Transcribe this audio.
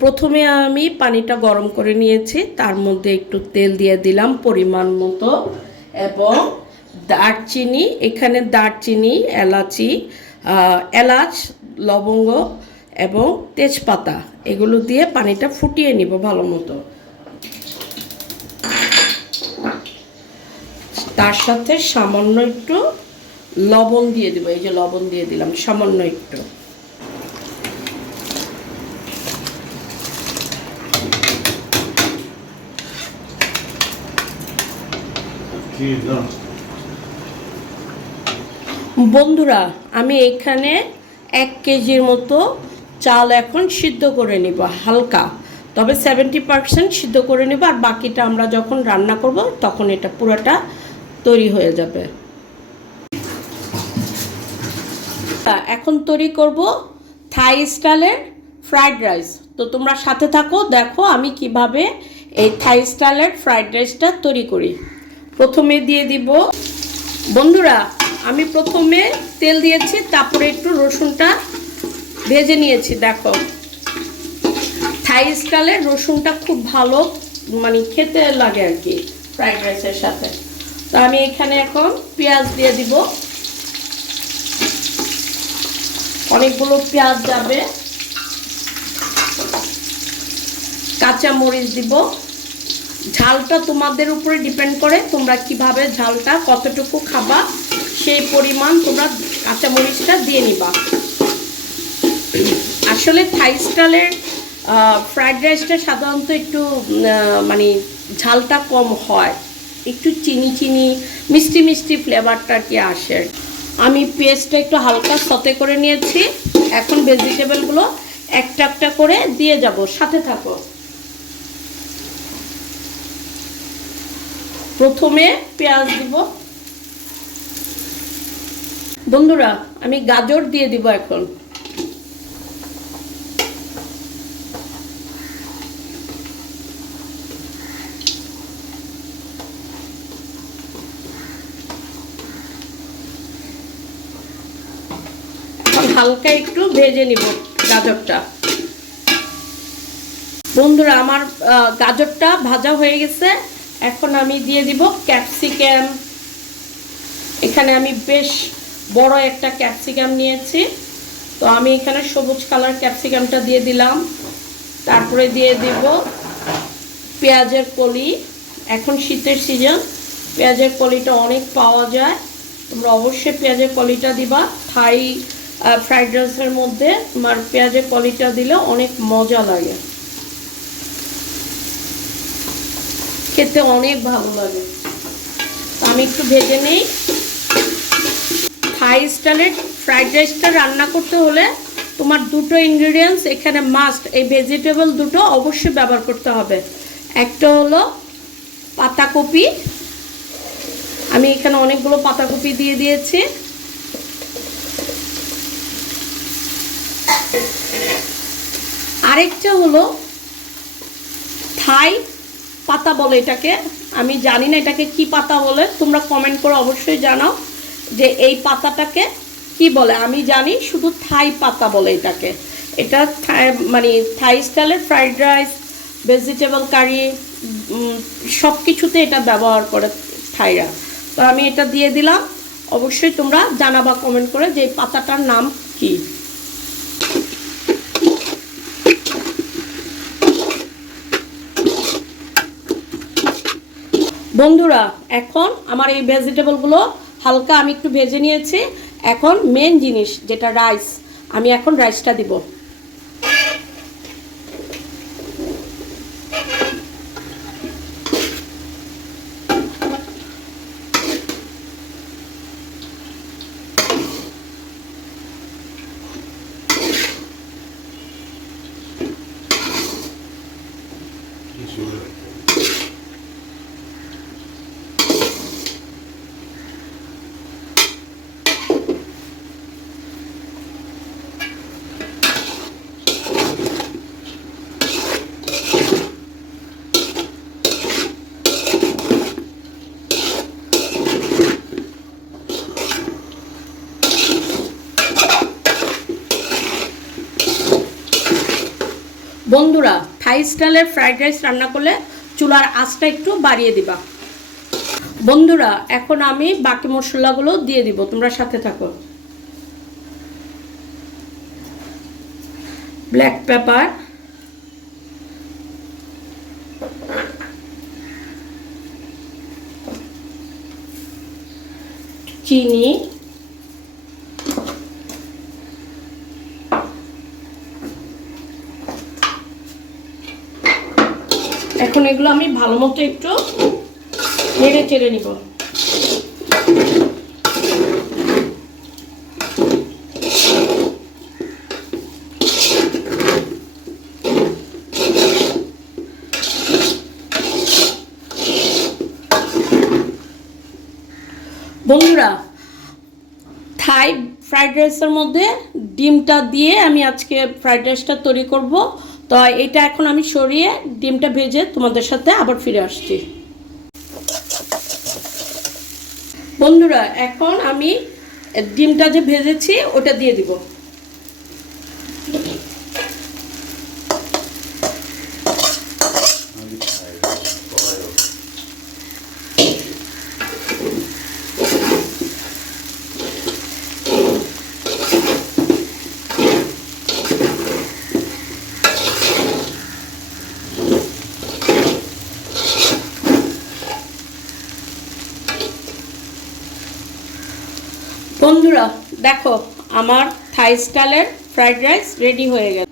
প্রথমে আমি পানিটা গরম করে নিয়েছি, তার মধ্যে একটু তেল দিয়ে দিলাম পরিমাণ মতো, এবং দারচিনি, এখানে দারচিনি, এলাচি এলাচ, লবঙ্গ এবং তেজপাতা, এগুলো দিয়ে পানিটা ফুটিয়ে নিব ভালো মতো। তার সাথে সামান্য একটু লবণ দিয়ে দেবো, এই যে লবণ দিয়ে দিলাম, সামান্য একটু। বন্ধুরা, আমি এখানে এক কেজির মতো চাল এখন সিদ্ধ করে নিব, হালকা। তবে সেভেন্টি পার্সেন্ট সিদ্ধ করে নেব আর বাকিটা আমরা যখন রান্না করব, তখন এটা পুরোটা তৈরি হয়ে যাবে। এখন তৈরি করব থাই স্টাইলের ফ্রাইড রাইস। তো তোমরা সাথে থাকো, দেখো আমি কীভাবে এই থাই স্টাইলের ফ্রাইড রাইসটা তৈরি করি। প্রথমে দিয়ে দিব। বন্ধুরা, আমি প্রথমে তেল দিয়েছি, তারপরে একটু রসুনটা ভেজে নিয়েছি, দেখো। থাই স্টাইলের রসুনটা খুব ভালো মানে খেতে লাগে আর কি ফ্রাইড রাইসের সাথে। তো আমি এখানে এখন পেঁয়াজ দিয়ে দিব। অনেকগুলো পেঁয়াজ যাবে। কাঁচা মরিচ দিব। ঝালটা তোমাদের উপরে ডিপেন্ড করে তোমরা কীভাবে ঝালটা, কতটুকু খাবা, সেই পরিমাণ তোমরা কাঁচা মরিচটা দিয়ে নিবা। আসলে থাই স্টাইলের ফ্রাইড রাইসটা সাধারণত একটু মানে ঝালটা কম হয়। একটু চিনি চিনি, মিষ্টি মিষ্টি ফ্লেভারটা কি আসে আমি পেস্টটা একটু হালকা সতে করে নিয়েছি। এখন ভেজিটেবলগুলো একটা একটা করে দিয়ে যাব। সাথে থাকো। প্রথমে পেঁয়াজ দিব। বন্ধুরা, আমি গাজর দিয়ে দিব এখন। হালকা একটু ভেজে নিব গাজরটা। বন্ধুরা, আমার গাজরটা ভাজা হয়ে গেছে। এখন আমি দিয়ে দিব ক্যাপসিকাম। এখানে আমি বেশ বড় একটা ক্যাপসিকাম নিয়েছি। তো আমি এখানে সবুজ কালার ক্যাপসিকামটা দিয়ে দিলাম। তারপরে দিয়ে দিব পেঁয়াজের কলি। এখন শীতের সিজন, পেঁয়াজের কলিটা অনেক পাওয়া যায়। তোমরা অবশ্যই পেঁয়াজের কলিটা দিবা। থাই ফ্রাইড রাইসের মধ্যে, তোমার পেঁয়াজের কলিটা দিলে অনেক মজা লাগে। খেতে অনেক ভালো লাগে। আমি একটু ভেজে নেই। থাই স্টাইলের ফ্রাইড রাইসটা রান্না করতে হলে তোমার দুটো ইনগ্রিডিয়েন্টস এখানে মাস্ট এই ভেজিটেবল দুটো অবশ্যই ব্যবহার করতে হবে। একটা হলো পাতাকপি। আমি এখানে অনেকগুলো পাতাকপি দিয়ে দিয়েছি। আরেকটা হলো থাই পাতা বলে এটাকে। আমি জানি না এটাকে কি পাতা বলে। তোমরা কমেন্ট করে অবশ্যই জানাও যে এই পাতাটাকে কি বলে। আমি জানি শুধু থাই পাতা বলে এটাকে। এটা থাই- মানে থাই স্টাইলের ফ্রাইড রাইস ভেজিটেবল কারি সব কিছুতে এটা ব্যবহার করে থাইরা। তো আমি এটা দিয়ে দিলাম। অবশ্যই তোমরা জানাবা কমেন্ট করে যে পাতাটার নাম কী। বন্ধুরা, এখন আমার এই ভেজিটেবলগুলো হালকা আমি একটু ভেজে নিয়েছি। এখন মেন জিনিস যেটা রাইস আমি এখন রাইসটা দিব। কিছু বন্ধুরা থাই স্টাইলের ফ্রাইড রাইস রান্না করলে চুলার আঁচটা একটু বাড়িয়ে দিবা। বন্ধুরা, এখন আমি বাকি মশলাগুলো দিয়ে দিব, তোমরা সাথে থাকো। ব্ল্যাক পেপার চিনি। এখন এগুলো আমি ভালো মতো একটু নেড়ে চেড়ে নিব। বন্ধুরা থাই ফ্রাইড রাইসের মধ্যে ডিমটা দিয়ে আমি আজকে ফ্রাইড রাইসটা তৈরি করব। তো এটা এখন আমি সরিয়ে ডিমটা ভেজে তোমাদের সাথে আবার ফিরে আসছি। বন্ধুরা, এখন আমি ডিমটা যে ভেজেছি, ওটা দিয়ে দিব। বন্ধুরা দেখো আমার থাই স্টাইলের ফ্রাইড রাইস রেডি হয়ে গেছে।